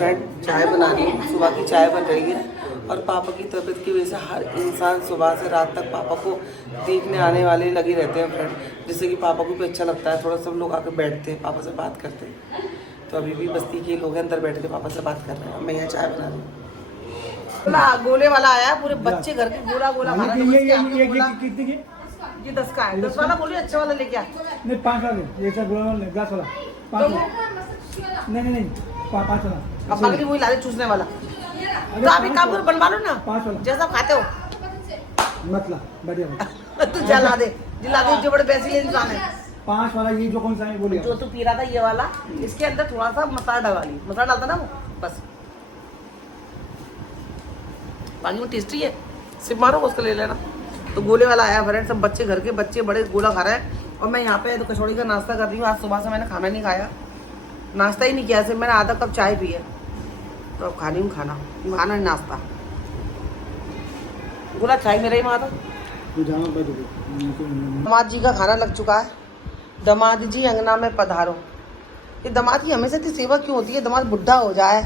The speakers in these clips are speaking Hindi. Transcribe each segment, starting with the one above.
फ्रेंड चाय बना रही हूँ, सुबह की चाय बन रही है और पापा की तबीयत की वजह से हर इंसान सुबह से रात तक पापा को देखने आने वाले लगे रहते हैं फ्रेंड। जिससे कि पापा को भी अच्छा लगता है, थोड़ा सब लोग आकर बैठते हैं, पापा से बात करते हैं। तो अभी भी बस्ती के लोग अंदर बैठ के पापा से बात कर रहे हैं, मैं यहाँ चाय बना रही हूँ। गोले वाला आया, पूरे बच्चे घर के गोला गोला खा रहे हैं। ये 10 का है, 10 वाला बोलिए, अच्छा वाला लेके आ। नहीं 5 वाले, ये सब ग्लास वाला 5 नहीं 5 वाला। अब अगली वही ला दे चूसने वाला। तो आप एक काम करो, बनवा लो ना 5 वाला जैसा खाते हो। मतलब बढ़िया तू जला दे, जिला दे, जो बड़े पैसे इंसान है। 5 वाला ये जो कौन सा है बोलिए। जो तू पी रहा था ये वाला, इसके अंदर थोड़ा सा मसाला डाला ली, मसाला डालता ना वो बस। पानी में टेस्टी है, सिर्फ मारो उसको ले लेना। तो गोले वाला आया फ्रेंड, सब बच्चे घर के बच्चे बड़े गोला खा रहे हैं और मैं यहाँ पे तो कचौड़ी का नाश्ता कर रही हूँ। आज सुबह से मैंने खाना नहीं खाया, नाश्ता ही नहीं किया, सिर्फ मैंने आधा कप चाय पी है। तो अब खा रही हूँ खाना नहीं नाश्ता। गोला चाय मेरा ही माता। दामाद जी का खाना लग चुका है। दामाद जी अंगना में पधारो। ये दामाद की हमेशा इतनी सेवा क्यों होती है? दामाद बुढ़ा हो जाए,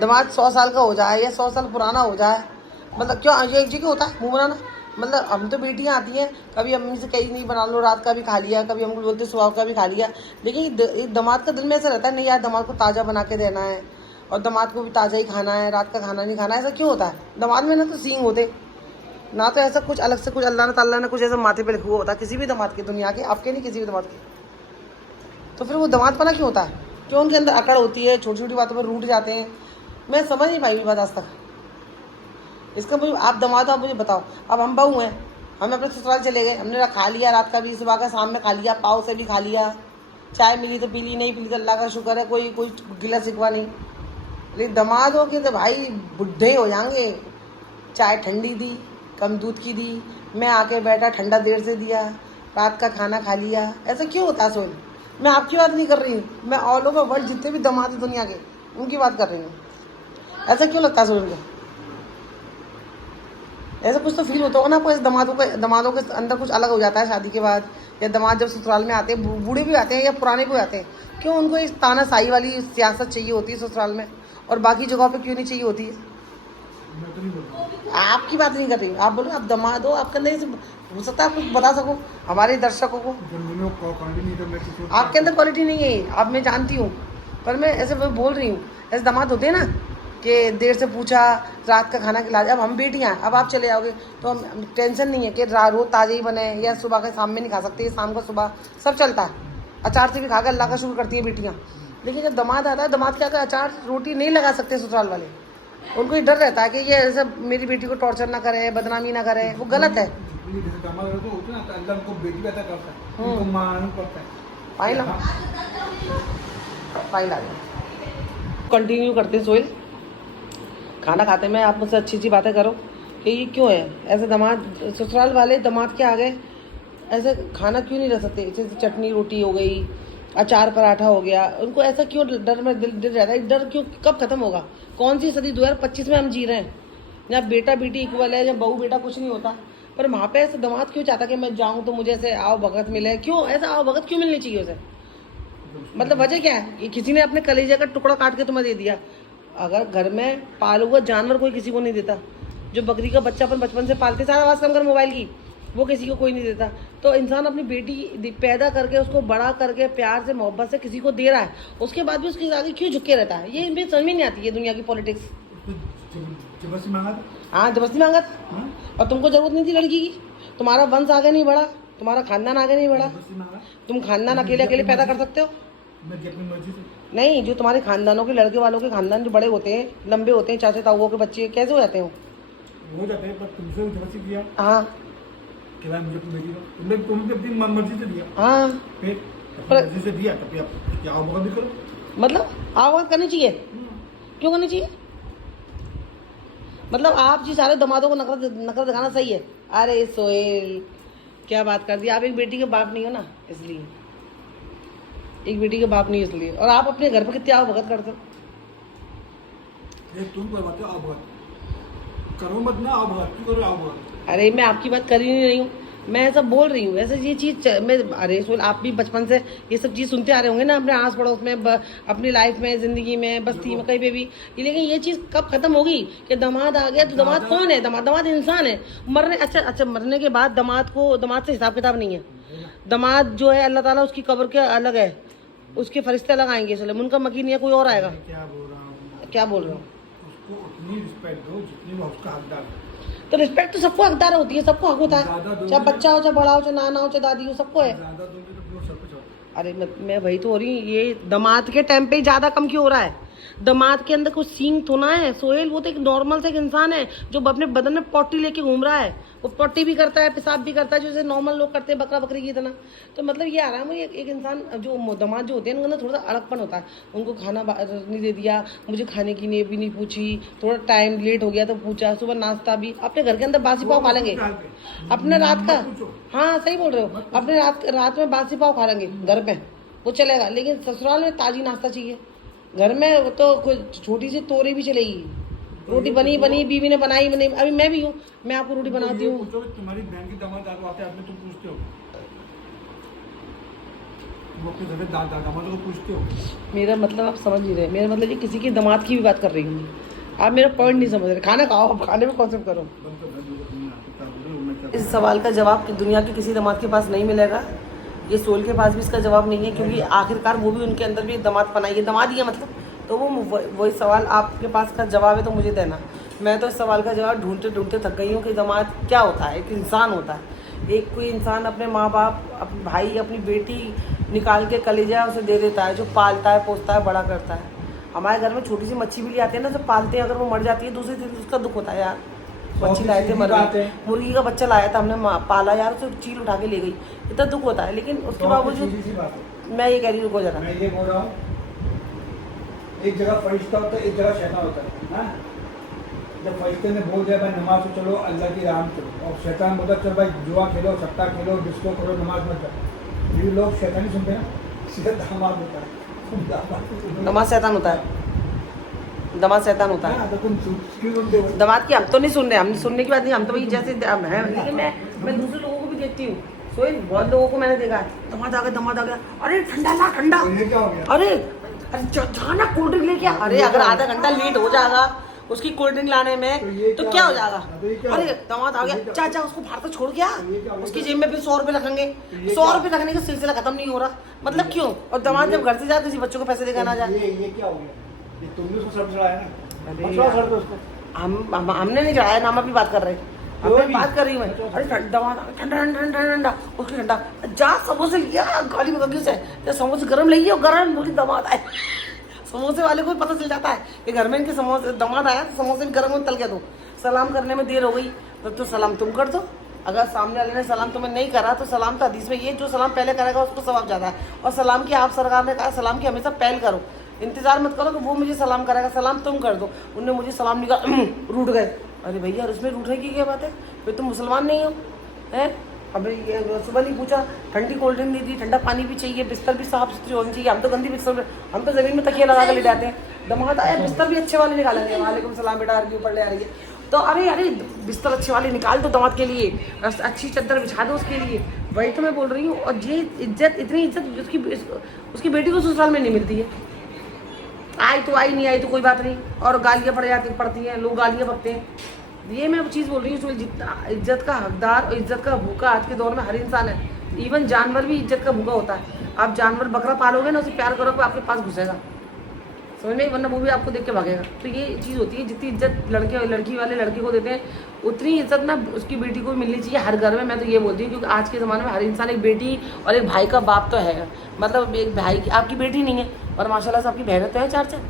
दामाद 100 साल का हो जाए या 100 साल पुराना हो जाए, मतलब क्यों ये एक जगह होता है मुँह बनाना? मतलब हम तो बेटियां आती हैं, कभी अम्मी से कहीं नहीं बना लो, रात का भी खा लिया, कभी हमको बोलते सुबह का भी खा लिया। लेकिन दामाद का दिल में ऐसा रहता है, नहीं यार दामाद को ताज़ा बना के देना है और दामाद को भी ताज़ा ही खाना है, रात का खाना नहीं खाना है। ऐसा क्यों होता है? दामाद में ना तो सींग होते, ना तो ऐसा कुछ अलग से कुछ अल्लाह ताला ने कुछ ऐसा माथे पे लिखा हुआ होता किसी भी दामाद की, दुनिया के आपके नहीं, किसी भी दामाद के। तो फिर वो दामाद पना क्यों होता है? क्यों उनके अंदर अकड़ होती है, छोटी छोटी बातों पर रूठ जाते हैं? मैं समझ नहीं पाई बात आज तक। इसका मुझे आप दामाद हो, आप मुझे बताओ। अब हम बहू हैं, हम अपने ससुराल चले गए, हमने खा लिया, रात का भी, सुबह का, शाम में खा लिया, पाव से भी खा लिया, चाय मिली तो पी ली, नहीं पी ली तो अल्लाह का शुक्र है, कोई गिला शिकवा नहीं। लेकिन दामाद हो के तो भाई बुढ़े हो जाएंगे। चाय ठंडी दी, कम दूध की दी, मैं आके बैठा, ठंडा देर से दिया, रात का खाना खा लिया। ऐसा क्यों होता है सोन? मैं आपकी बात नहीं कर रही हूँ, मैं ऑल ओवर वर्ल्ड जितने भी दामाद हैं दुनिया के, उनकी बात कर रही हूँ। ऐसा क्यों लगता है सोन को? ऐसा कुछ तो फील होता होगा ना आपको, ऐसे दामादों के अंदर कुछ अलग हो जाता है शादी के बाद, या दामाद जब ससुराल में आते हैं, बूढ़े भी आते हैं या पुराने भी आते हैं, क्यों उनको इस तानाशाही वाली सियासत चाहिए होती है ससुराल में और बाकी जगहों पे क्यों नहीं चाहिए होती है? आपकी बात नहीं कर रही, आप बोलो आप दामाद हो, आपके अंदर हो सकता है आप कुछ बता सको हमारे दर्शकों को। आपके अंदर क्वालिटी नहीं है, आप, मैं जानती हूँ, पर मैं ऐसे बोल रही हूँ। ऐसे दामाद होते हैं ना कि देर से पूछा, रात का खाना खिला दिया। अब हम बेटियाँ, अब आप चले जाओगे तो हम टेंशन नहीं है कि रोज़ ताज़े ही बने या सुबह का शाम में नहीं खा सकते, शाम का सुबह सब चलता है। अचार से भी खाकर अल्लाह का शुक्र करती है बेटियाँ। लेकिन जब दामाद आता है, दामाद क्या कर, अचार रोटी नहीं लगा सकते ससुराल वाले, उनको ये डर रहता है कि ये ऐसे मेरी बेटी को टॉर्चर ना करे, बदनामी ना करे, वो गलत है। फाइल आ गया। कंटिन्यू करते हैं सोहेल, खाना खाते में आप मुझसे अच्छी अच्छी बातें करो कि ये क्यों है ऐसे दामाद, ससुराल वाले दामाद के आगे ऐसे खाना क्यों नहीं रह सकते? जैसे चटनी रोटी हो गई, अचार पराठा हो गया, उनको ऐसा क्यों डर में दिल रहता है? डर क्यों, कब खत्म होगा? कौन सी सदी 2025 में हम जी रहे हैं, जहाँ बेटा बेटी इक्वल है, जहाँ बहू बेटा कुछ नहीं होता, पर वहाँ पे ऐसे दामाद क्यों चाहता कि मैं जाऊँ तो मुझे ऐसे आओ भगत मिले? क्यों ऐसा आओ भगत क्यों मिलनी चाहिए उसे? मतलब वजह क्या है? किसी ने अपने कलेजे का टुकड़ा काट के तुम्हें दे दिया। अगर घर में पालू हुआ जानवर कोई किसी को नहीं देता, जो बकरी का बच्चा अपन बचपन से पालते, सारा आवाज़ कम कर मोबाइल की, वो किसी को कोई नहीं देता। तो इंसान अपनी बेटी पैदा करके उसको बड़ा करके प्यार से मोहब्बत से किसी को दे रहा है, उसके बाद भी उसके आगे क्यों झुके रहता है? ये मुझे समझ में नहीं आती है दुनिया की पॉलिटिक्स। हाँ जबरदस्ती मांगा था, और तुमको जरूरत नहीं थी लड़की की, तुम्हारा वंश आगे नहीं बढ़ा, तुम्हारा खानदान आगे नहीं बढ़ा, तुम खानदान अकेले अकेले पैदा कर सकते हो? नहीं, जो तुम्हारे खानदानों के लड़के वालों के खानदान जो बड़े होते हैं, लंबे होते हैं, चाचा ताऊओं के बच्चे कैसे हो जाते हैं? हो जाते हैं, पर तुमसे जबरदस्ती किया। हाँ कि भाई मुझे अपनी बेटी दो, तुमने अपनी मर्जी से दिया। हाँ फिर मर्जी से दिया, तब आप क्या आओ भी करो। मतलब आवाज़ करनी चाहिए, क्यों करनी चाहिए? मतलब आप जी सारे दामादों को नखरा दिखाना सही है? अरे सोहेल क्या बात कर दी, आप एक बेटी के बाप नहीं हो ना, इसलिए एक बेटी के बाप नहीं इसलिए। और आप अपने घर पर कितने आओ भगत करते हो? तुम करवाते हो आओ भगत, करो मत ना आओ भगत, क्यों करो आओ भगत? अरे मैं आपकी बात कर ही नहीं रही हूँ, मैं ऐसा बोल रही हूँ, ऐसे ये चीज मैं, अरे सोल आप भी बचपन से ये सब चीज सुनते आ रहे होंगे ना अपने आस पड़ोस में, अपनी लाइफ में, जिंदगी में, बस्ती में, कहीं पे भी। लेकिन ये चीज कब खत्म होगी कि दामाद आ गया तो दामाद कौन है? दामाद इंसान है। मरने, अच्छा मरने के बाद दामाद से हिसाब किताब नहीं है। दामाद जो है अल्लाह ताला उसकी कब्र के अलग है, उसके फरिश्ते अलग आएंगे, सलेम उनका मकीन या कोई और आएगा। क्या बोल रहे हो? उसको उतनी रिस्पेक्ट दो जितनी वो उसका हकदार है। तो रिस्पेक्ट तो सबको हकदार होती है, सबको हक होता है, चाहे बच्चा हो, चाहे बड़ा हो, चाहे नाना हो, चाहे दादी हो, सबको है। ज्यादा दोगे तो वो सब कुछ होगा। अरे मैं वही तो हो रही हूँ, ये दामाद के टाइम पे ही ज्यादा कम क्यों हो रहा है? दामाद के अंदर कुछ सींग तो ना है सोहेल, वो तो एक नॉर्मल से एक इंसान है जो अपने बदन में पॉटी लेके घूम रहा है। वो पॉटी भी करता है, पेशाब भी करता है, जैसे नॉर्मल लोग करते हैं, बकरा बकरी की तरह। तो मतलब ये आ रहा है मुझे, एक इंसान जो दामाद जो होते हैं उनका थोड़ा सा अलगपन होता है। उनको खाना नहीं दे दिया, मुझे खाने की भी नहीं पूछी, थोड़ा टाइम लेट हो गया तो पूछा, सुबह नाश्ता भी अपने घर के अंदर बासी पाव खा लेंगे अपने रात का। हाँ सही बोल रहे हो, अपने रात में बासी पाव खा लेंगे घर पे, वो चलेगा। लेकिन ससुराल में ताजी नाश्ता चाहिए। घर में तो कोई छोटी सी तोरी भी चलेगी, रोटी बनी बीवी ने बनाई, अभी मैं भी हूँ, मैं आपको रोटी बनाती हूँ। तुम्हारी बहन की दामाद आते आते तुम पूछते हो, वो अपने घर दामाद को पूछते हो। मेरा मतलब आप समझ नहीं रहे, मेरा मतलब ये किसी की दामाद की भी बात कर रही हूँ। आप मेरा पॉइंट नहीं समझ रहे। खाना खाओ, खाने में कॉन्सेप्ट करो। इस सवाल का जवाब दुनिया के किसी दामाद के पास नहीं मिलेगा, ये सोल के पास भी इसका जवाब नहीं है, क्योंकि आखिरकार वो भी उनके अंदर भी दामाद पनाई है, दामाद ही है मतलब। तो वो वही सवाल आपके पास का जवाब है तो मुझे देना। मैं तो इस सवाल का जवाब ढूंढते ढूंढते थक गई हूँ कि दामाद क्या होता है। एक इंसान होता है, एक कोई इंसान अपने माँ बाप, अपने भाई, अपनी बेटी निकाल के कलेजा उसे दे देता है, जो पालता है, पोसता है, बड़ा करता है। हमारे घर में छोटी सी मच्छी भी ले आते हैं ना, जो पालते हैं, अगर वो मर जाती है दूसरे दिन उसका दुख होता है यार। मच्छी लाए थे, मर गई। मुर्गी का बच्चा लाया था हमने, पाला यार, उसे चील उठा के ले गई, इतना दुख होता है। लेकिन उसके बावजूद मैं ये कह रही हूँ, जरा मैं ये बोल रहा हूँ, एक जगह फरिश्ता होता है, एक जगह शैतान होता है ना। जब फरिश्ते ने बोल दिया भाई नमाज को चलो, अल्लाह की राह में चलो, और शैतान बोलता चल भाई जुआ खेलो, सट्टा खेलो, डिस्को करो, नमाज मत जाओ, ये लोग शैतान ही सुनते ना। सीधा दामाद होता है, दामाद शैतान होता है, दामाद शैतान होता है। दामाद की हम तो नहीं सुन रहे, हम सुनने की बात नहीं, हम तो वही जैसे है। लेकिन मैं दूसरे लोगों को भी देखती हूँ सोहेल, बहुत लोगों को मैंने देखा है, दामाद आ गया, अरे ठंडा ला ठंडा, अरे जाना कोल्ड ड्रिंक लेके। अरे अगर आधा घंटा लेट हो जाएगा उसकी कोल्ड ड्रिंक लाने में तो क्या हो जाएगा? अरे दामाद आ गया, चाचा उसको बाहर तो छोड़ गया, उसकी जेब में फिर 100 रुपए रखेंगे। 100 रुपए रखने का सिलसिला खत्म नहीं हो रहा, मतलब क्यों? और दामाद जब घर से जाए किसी बच्चों को पैसे देकर ना जाए। ये क्या हो गया? ये तुमने उसको सर चढ़ाया ना, हमने नहीं चढ़ाया ना, हम अभी बात कर रहे हैं, बात कर रही हूँ मैं। अरे ठंडा उसकी ठंडा जा, समोसे लिया गाली में गगी से, समोसे गर्म ले गर्म, बोली दामाद आए। समोसे वाले को पता चल जाता है कि घर में इनके समोसे, दामाद आया तो समोसे भी गर्म तल के दो। सलाम करने में देर हो गई तो सलाम तुम कर दो। अगर सामने वाले ने सलाम तुम्हें नहीं करा तो सलाम तो हदीस में ये, जो सलाम पहले करेगा उसको सवाब ज़्यादा है। और सलाम की आप सरकार ने कहा सलाम की हमेशा पहल करो, इंतजार मत करो कि वो मुझे सलाम करेगा, सलाम तुम कर दो। उनने मुझे सलाम नहीं कहा, रूठ गए। अरे भैया उसमें रूठने की क्या बात है? फिर तुम मुसलमान नहीं हो हैं? अब ये सुबह नहीं पूछा, ठंडी कोल्ड ड्रिंक दी थी, ठंडा पानी भी चाहिए, बिस्तर भी साफ सुथरी होनी चाहिए। हम तो गंदी बिस्तर, हम तो जमीन में तकिया लगा कर ले जाते हैं। दामाद आया बिस्तर भी अच्छे वाले निकालेंगे, वालेकुम सलाम बेटा, आरगी ऊपर ले आ रही है तो अरे बिस्तर अच्छे वाले निकाल दो दामाद के लिए, अच्छी चादर बिछा दो उसके लिए। वही तो मैं बोल रही हूँ। और ये इज्जत, इतनी इज्जत उसकी बेटी को ससुराल में नहीं मिलती है। आई तो आई, नहीं आई तो कोई बात नहीं, और गालियाँ पड़ती हैं, लोग गालियाँ बकते हैं। ये मैं चीज़ बोल रही हूँ, जितना इज्जत का हकदार और इज्जत का भूखा आज के दौर में हर इंसान है। इवन जानवर भी इज्जत का भूखा होता है। आप जानवर बकरा पालोगे ना, उसे प्यार करोगे, आपके पास घुसेगा, समझ में, वरना वो भी आपको देख के भागेगा। तो ये चीज़ होती है, जितनी इज्जत लड़की वाले लड़के को देते हैं उतनी इज्जत ना उसकी बेटी को मिलनी चाहिए हर घर में। मैं तो ये बोलती हूँ, क्योंकि आज के ज़माने में हर इंसान एक बेटी और एक भाई का बाप तो है। मतलब एक भाई की आपकी बेटी नहीं है और माशाल्लाह से आपकी बहनें तो है 4-4,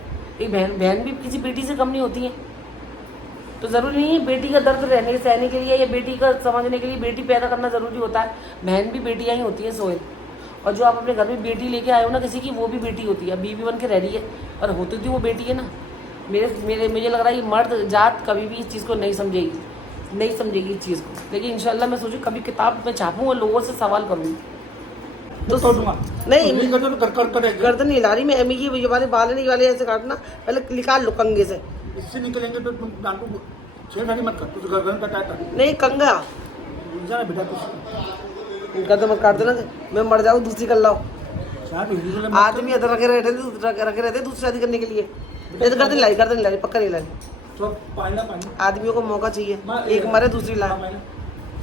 एक बहन भी किसी बेटी से कम नहीं होती है। तो ज़रूरी नहीं है बेटी का दर्द सहने के लिए या बेटी का समझने के लिए बेटी पैदा करना ज़रूरी होता है। बहन भी बेटियाँ ही होती है सोहेल। और जो आप अपने घर में बेटी लेके आए हो ना किसी की, वो भी बेटी होती है, बीवी बन के रह रही है, और होती थी वो बेटी है ना। मुझे लग रहा है ये मर्द जात कभी भी इस चीज़ को नहीं समझेगी इस चीज़ को। लेकिन इंशाल्लाह मैं सोचूं कभी किताब में छापूँ और लोगों से सवाल करूँगी। तो नहीं गर्दन नहीं हिला रही मैं, ये वाले बाल नहीं, वाले ऐसे काटना, पहले निकाल लो कंगे से, इससे निकलेंगे तो तुम छेड़खानी मत कर, तुझे गर्दन कटा कर। नहीं कंगा जाना बेटा कुछ इनका तो मत काट देना, मैं मर जाऊँ दूसरी कर लाओ। साहब हिंदी में आदमी अदर रखे रहते दूसरी शादी करने के लिए। ये तो कर दे लाई पक्का नहीं लाई। तो पानी आदमियों को मौका चाहिए, एक मरे दूसरी लाए।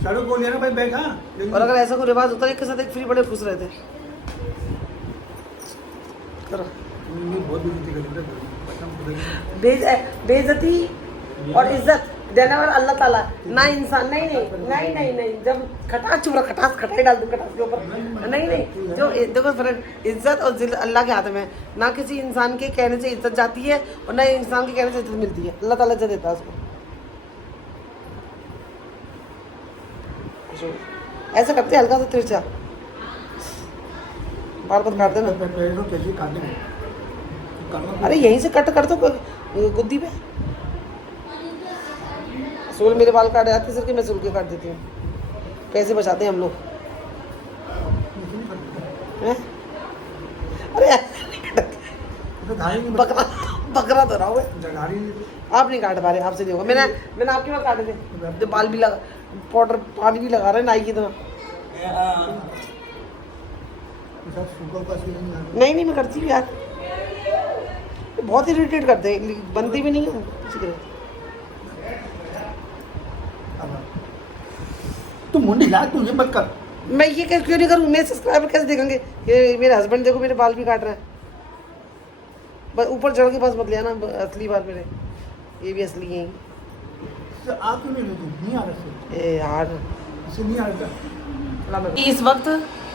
शाहरुख बोल दिया ना भाई बैग। हाँ और अगर ऐसा कोई रिवाज होता है एक के साथ एक फ्री बड़े खुश रहते। करो बहुत बेइज्जती और इज्जत देने वाला अल्लाह ताला ना इंसान। नहीं जब खटास चुप रहा, खटास खटाई डाल दूं खटास के ऊपर। नहीं जो देखो फ्रेंड, इज्जत और जिल्लत अल्लाह के हाथ में है। ना किसी इंसान के कहने से इज्जत जाती है और ना इंसान के कहने से इज्जत मिलती है। अल्लाह ताला इज्जत देता है उसको। ऐसा करते हैं हल्का सा तिरछा बार बार काट देना। अरे यहीं से कट कर दो गुद्दी पे। सोल मेरे बाल काटे जाते सर के, मैं सोल के काट देती हूँ। पैसे बचाते हैं हम लोग। अरे बकरा तो रहा हूँ। आप नहीं काट पा रहे, आपसे नहीं होगा। मैंने आपके पास काटे थे जो बाल भी लगा, पाउडर पानी भी लगा रहे नाई की तरह। नहीं मैं करती हूँ यार, बहुत इरिटेट करते हैं, बनती भी नहीं है किसी तरह। तुम मुंडी ला, तू ये मत कर। मैं ये क्यों नहीं करूँ? मेरे सब्सक्राइबर कैसे देखेंगे ये मेरे हस्बैंड देखो मेरे बाल भी काट रहे हैं। बस ऊपर चढ़ के पास मत लिया ना, असली बाल मेरे ये भी असली हैं। तो आप क्यों नहीं आ रहे? ए यार इसे नहीं आ रहा। इस वक्त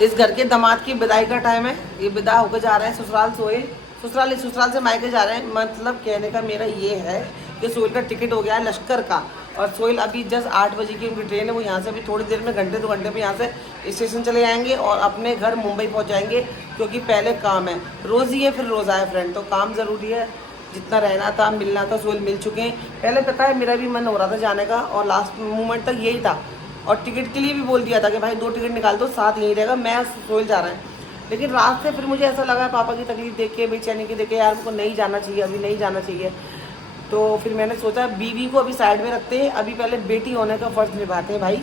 इस घर के दामाद की विदाई का टाइम है। ये विदा होकर जा रहे हैं ससुराल। ससुराल से मायके जा रहे हैं। मतलब कहने का मेरा ये है कि सोहेल का टिकट हो गया है लश्कर का, और सोहेल अभी जस्ट 8 बजे की उनकी ट्रेन है। वो यहाँ से अभी थोड़ी देर में घंटे 2 घंटे में यहाँ से स्टेशन चले जाएंगे और अपने घर मुंबई पहुँच जाएंगे, क्योंकि पहले काम है। रोज़ ही है फिर रोज़ आए फ्रेंड, तो काम ज़रूरी है। जितना रहना था मिलना था सोहेल मिल चुके हैं। पहले पता है मेरा भी मन हो रहा था जाने का, और लास्ट मोमेंट तक यही था। और टिकट के लिए भी बोल दिया था कि भाई 2 टिकट निकाल दो, साथ यही रहेगा, मैं सोहेल जा रहा है। लेकिन रात से फिर मुझे ऐसा लगा पापा की तकलीफ देख के, बेचैनी की देख के, यार उनको नहीं जाना चाहिए, अभी नहीं जाना चाहिए। तो फिर मैंने सोचा बीवी को अभी साइड में रखते हैं, अभी पहले बेटी होने का फ़र्ज़ निभाते हैं भाई।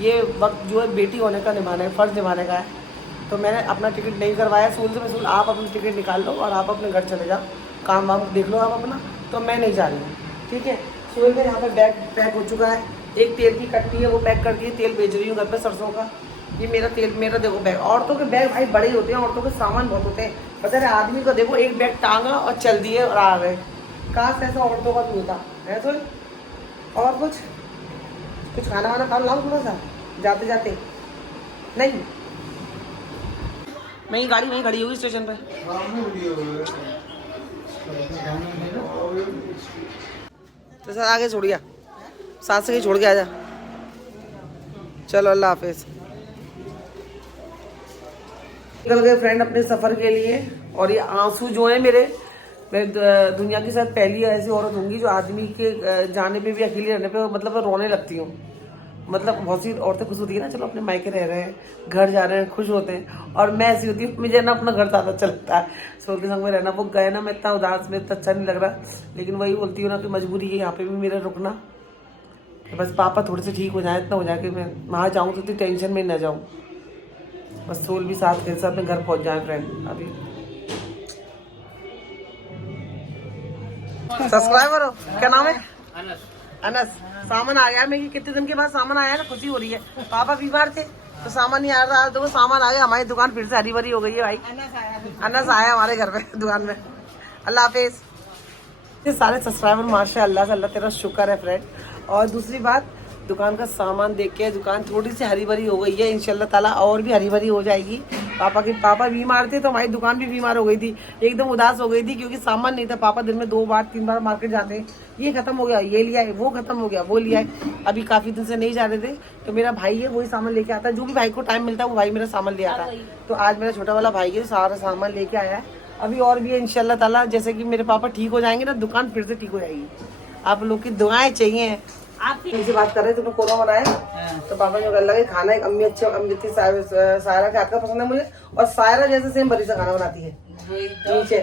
ये वक्त जो है बेटी होने का निभाना है, फ़र्ज़ निभाने का है। तो मैंने अपना टिकट नहीं करवाया। सोल आप अपनी टिकट निकाल लो और आप अपने घर चले जाओ, काम वाम देख लो आप अपना, तो मैं नहीं जा रही हूँ, ठीक है। सोल का यहाँ पर बैग पैक हो चुका है। एक तेल की कट्टी है वो पैक कर दी, तेल भेज रही हूँ घर पर सरसों का। ये मेरा तेल, मेरा देखो बैग। औरतों के बैग भाई बड़े होते हैं, औरतों के सामान बहुत होते हैं। पता है आदमी को देखो एक बैग टांगा और चल दिए और आ गए। काश ऐसा औरतों का भी होता है। तो और कुछ खाना वाना खा लाऊं थोड़ा सा जाते जाते? नहीं, मेरी गाड़ी वहीं खड़ी होगी स्टेशन पे। तो सर आगे छोड़ गया, साथ से ही छोड़ के आ जा। चलो अल्लाह हाफिज। निकल गए फ्रेंड अपने सफ़र के लिए। और ये आंसू जो है मेरे, मैं दुनिया की शायद पहली ऐसी औरत होंगी जो आदमी के जाने पे भी, अकेले रहने पे मतलब रोने लगती हूँ। मतलब बहुत सी औरतें खुश होती है ना, चलो अपने मायके रह रहे हैं, घर जा रहे हैं, खुश होते हैं। और मैं ऐसी होती हूँ, मुझे ना अपना घर ज़्यादा अच्छा लगता है। सोल के संग में रहना, वो गए ना, मैं इतना उदास, में इतना अच्छा नहीं लग रहा। लेकिन वही बोलती हूँ ना कि मजबूरी है यहाँ पे भी मेरा रुकना। बस पापा थोड़े से ठीक हो जाए, इतना हो जाए कि मैं वहाँ जाऊँ तो इतनी टेंशन में ना जाऊँ। बस सोल भी साथ के साथ में घर पहुँच जाए फ्रेंड। अभी सब्सक्राइबर हो, क्या नाम है? अनस। सामान आ गया मेरी, कितने दिन के बाद सामान आया ना, खुशी हो रही है। पापा बीमार थे तो सामान नहीं आ रहा था, तो सामान आ गया। हमारी दुकान फिर से हरी भरी हो गई है भाई। अनस आया हमारे घर पे दुकान में। अल्लाह हाफिज। ये सारे सब्सक्राइबर माशाअल्लाह से, अल्लाह तेरा शुक्र है फ्रेंड। और दूसरी बात, दुकान का सामान देख के दुकान थोड़ी सी हरी भरी हो गई है। इंशाल्लाह ताला और भी हरी भरी हो जाएगी। पापा बीमार थे तो हमारी दुकान भी बीमार हो गई थी, एकदम उदास हो गई थी, क्योंकि सामान नहीं था। पापा दिन में 2 बार 3 बार मार्केट जाते हैं, ये खत्म हो गया, ये लिया है, वो खत्म हो गया, वो लिया है। अभी काफी दिन से नहीं जा रहे थे, तो मेरा भाई है वही सामान लेके आता है। जो भी भाई को टाइम मिलता है वो भाई मेरा सामान ले आता है। तो आज मेरा छोटा वाला भाई है, सारा सामान लेके आया है। अभी और भी है इंशाल्लाह ताला। जैसे कि मेरे पापा ठीक हो जाएंगे ना, दुकान फिर से ठीक हो जाएगी। आप लोग की दुआएं चाहिए। आप से बात कर रहे थे, तो कोरमा बनाया तो पापा ने लगा खाना एक अम्मी थी, सायरा के हाथ का पसंद है मुझे। और सायरा जैसे सेम बड़ी सा खाना बनाती है नीचे,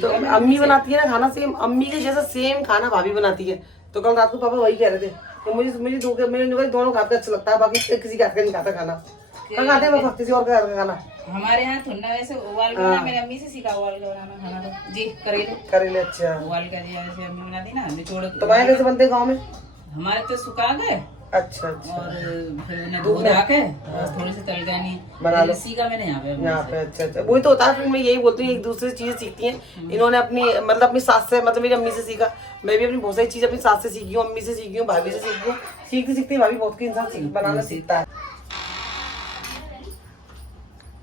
तो अम्मी बनाती है ना खाना सेम, अम्मी के जैसा सेम खाना भाभी बनाती है। तो कल रात को पापा वही कह रहे थे तो मुझे दोनों खाते अच्छा लगता है, बाकी किसी के हाथ का नहीं खाता खाना। कहाँ खाते हैं बस किसी और के हाथ का खाना? हमारे यहाँ थोड़ा वैसे उबाल के बनाना, मेरी अम्मी से सीखा उबाल के बनाना खाना। तो जी करेले अच्छा उबाल के दिया, जैसे अम्मी बनाती ना निचोड़। तुम्हारे कैसे बनते गाँव में? हमारे तो सुखा गए अच्छा और फिर उन्हें धो धा के बस थोड़ी सी तल जानी बना लो। सीखा मैंने यहाँ पे। अच्छा वही तो होता है। फिर मैं यही बोलती हूँ, एक दूसरे से चीजें सीखती हैं। इन्होंने अपनी मतलब अपनी सास से, मतलब मेरी अम्मी से सीखा, मैं भी अपनी बहुत सारी चीजें अपनी सास से सीखी हूँ, अम्मी से सीखी हूँ, भाभी से सीखी हूँ। सीखते सीखते भाभी बहुत की इंसान बनाना सीखता है।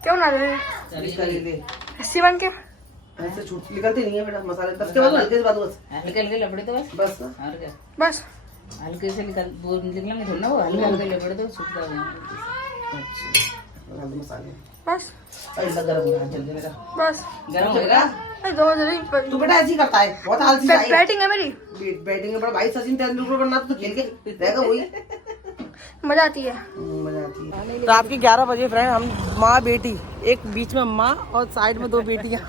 क्यों ना रहे हस्सी बन के ऐसे छूट निकलती नहीं है बेटा मसाले, बस के बाद हल्के से बात बस हल्के हल्के लपड़े तो बस बस और क्या, बस हल्के से निकलेंगे थोड़ा ना, वो हल्के हल्के लपड़े तो सूखता है। मसाले बस ऐसा गरम हो रहा है जल्दी मेरा, बस गर्म होगा। दो जल्दी तू बेटा ऐसे ही करता है, बहुत आलसी है। बैटिंग है मेरी, बैटिंग है बड़ा भाई, सचिन तेंदुलकर बनना तो खेल के रहेगा वही, मजा आती है। मजा आती है। रात के 11 बजे फ्रेंड, हम माँ बेटी, एक बीच में माँ और साइड में 2 बेटियाँ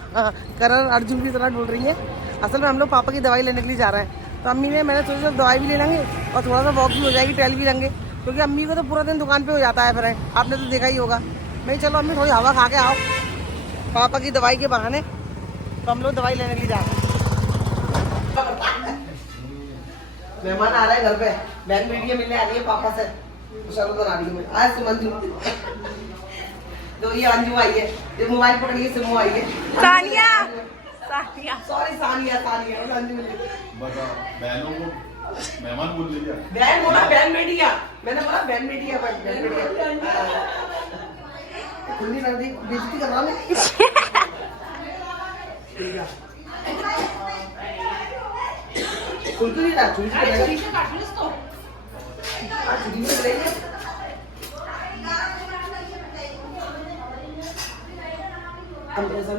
करण अर्जुन की तरह ढूंढ रही है। असल में हम लोग पापा की दवाई लेने के लिए जा रहे हैं, तो अम्मी ने मैंने सोचा दवाई भी ले लेंगे और थोड़ा सा वॉक भी हो जाएगी, टहल भी लेंगे, क्योंकि अम्मी को तो पूरा दिन दुकान पे हो जाता है फ्रेंड, आपने तो देखा ही होगा। मैं चलो अम्मी थोड़ी हवा खा के आओ पापा की दवाई के बहाने, तो हम लोग दवाई लेने के लिए जा रहे हैं। मेहमान आ रहे हैं घर पे, बहन बेटियाँ मिलने आ रही है पापा से, शरबत बना रही हूँ मैं आज से। मंजू तो ये अंजू आई है, ये मोबाइल पकड़ी है, सिमो आई है। सानिया सॉरी सानिया अंजू बताओ, बहनों को मेहमान बोल लिया। बहन बोला, बहन बेटिया, मैंने बोला बहन बेटिया, बहन बेटिया खुली कर दी, बेइज्जती कर रहा मैं। खुल तो नहीं रहा, छुरी से करेंगे। हम ऐसा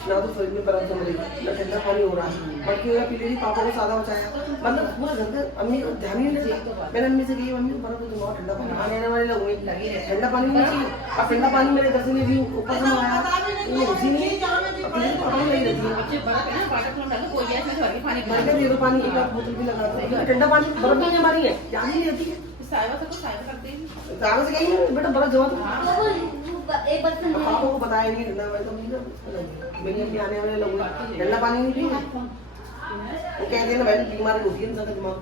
ना तो फ्रिज में बर्फ जम रही, ना ठंडा पानी हो रहा है, बल्कि मेरा पी लेगी, पापा को सादा बचाया, मतलब पूरा घर का अम्मी को ध्यान ही नहीं चाहिए। मैंने अम्मी से कही, मम्मी बर्फ जमाओ, ठंडा पानी आने वाले लोग ठंडा पानी नहीं चाहिए, अब ठंडा पानी मेरे घर से नहीं ली, ऊपर से मंगाया, वो उसी नहीं पानी नहीं रहती है, मैंने दे दो पानी, एक आध बोतल भी लगा दो, ठंडा पानी बर्फ नहीं जमा रही है, याद ही नहीं रहती है। से कहीं बेटा बर्फ जमा पापा को बताया नहीं, मेरी अम्मी आने वाले लोग ठंडा पानी नहीं पिएंगे, वो कहते हैं ना भाई बीमारी होती है ना, दिमाग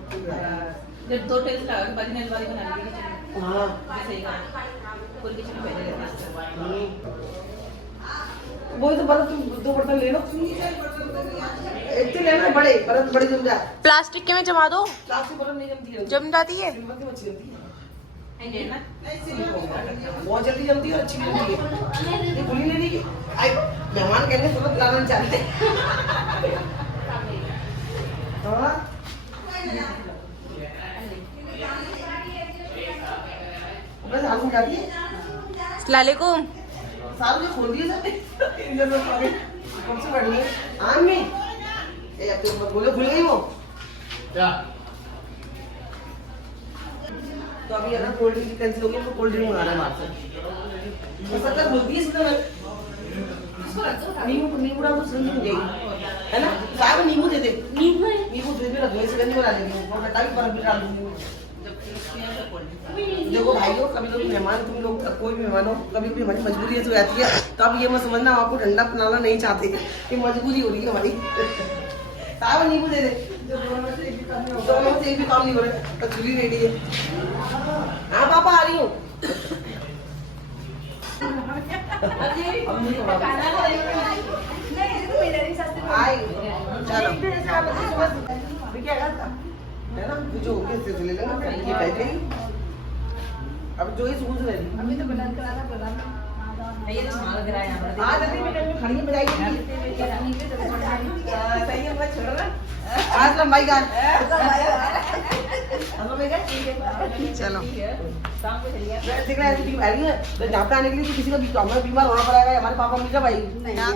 जब 2 टेस्ट लगा के बाद में अलमारी बना ली। हाँ सही कहा, कोई किचन में पहले रहता है। वही तो बर्फ, तुम 2 बर्तन ले लो, एक तो लेना बड़े बर्फ, बड़े जम जाए, प्लास्टिक के में जमा दो, प्लास्टिक बर्फ नहीं जमती है, जम जाती है। सिल्वर की मछली जमती है, है ना, बहुत जल्दी जमती है और अच्छी जमती है। ये खुली नहीं दी, आई मेहमान कहने सुबह पिलाना नहीं चाहते। हाँ बस आलू जाती है, अस्सलामुअलैकुम। सारू जो खोल दिए सब इधर में पानी कौन सी बढ़नी है हाँ में ये अब तो बोले खुल गई वो क्या? तो अभी अगर कोल्ड ड्रिंक कैंसिल हो गई तो कोल्ड ड्रिंक मंगाना है बाहर से, तो सरकार बोलती है सीधा नींबू डाल दो, सुगंध हो जाएगी, है ना? साहब नींबू दे दे, नींबू फ्रिज में रख दो, सुगंध बना लेंगे, वो बता भी बर्फ भी डाल दूंगी। देखो भाइयों, कभी कभी मेहमान, तुम लोग कोई भी मेहमान हो, कभी कभी हमारी मजबूरी ऐसी हो जाती है, तो अब ये मत समझना आपको ठंडा पिलाना नहीं चाहते, ये मजबूरी हो रही है हमारी। साहब नींबू दे दे, दोनों में से एक भी काम नहीं हो रहा है, तो चुली रेडी है। हाँ पापा आ रही हूँ। है ना, जो हो गया ले लेना, ये बैठे ही अब जो ही सूझ रही अभी तो बना करा ये तो माल गिराया यहाँ आज अभी मैं खड़ी बजाई सही है, मैं छोड़ रहा आज लंबाई का चलो शाम को चलिए। देख रहा है तो जहाँ पे आने के लिए किसी का हमें बीमार होना पड़ेगा, हमारे पापा मीठा भाई नहीं आई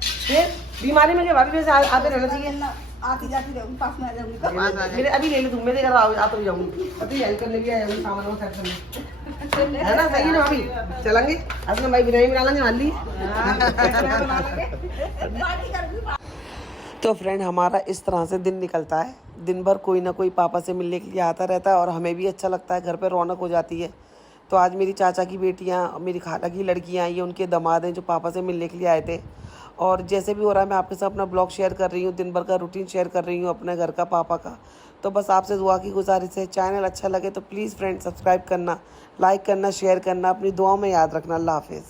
फिर बीमारी में भाभी वैसे आते रहना चाहिए, आती जाती रहूंगी, पास में आ जाऊंगी। मेरे अभी ले लो तुम, मेरे घर आते ही जाऊंगी, अभी हेल्प करने भी आऊंगी, सामान वो सेट करने, है ना? सही है ना भाभी? चलेंगे असलम भाई बिरयानी बना लेंगे, मान ली। तो फ्रेंड हमारा इस तरह से दिन निकलता है। दिन भर कोई ना कोई पापा से मिलने के लिए आता रहता है और हमें भी अच्छा लगता है, घर पे रौनक हो जाती है। तो आज मेरी चाचा की बेटियां, मेरी खाला की लड़कियां, ये उनके दामाद हैं जो पापा से मिलने के लिए आए थे। और जैसे भी हो रहा है मैं आपके साथ अपना ब्लॉग शेयर कर रही हूँ, दिन भर का रूटीन शेयर कर रही हूँ अपने घर का, पापा का। तो बस आपसे दुआ की गुजारिश है, चैनल अच्छा लगे तो प्लीज़ फ्रेंड सब्सक्राइब करना, लाइक करना, शेयर करना, अपनी दुआओं में याद रखना। अल्लाह हाफिज़।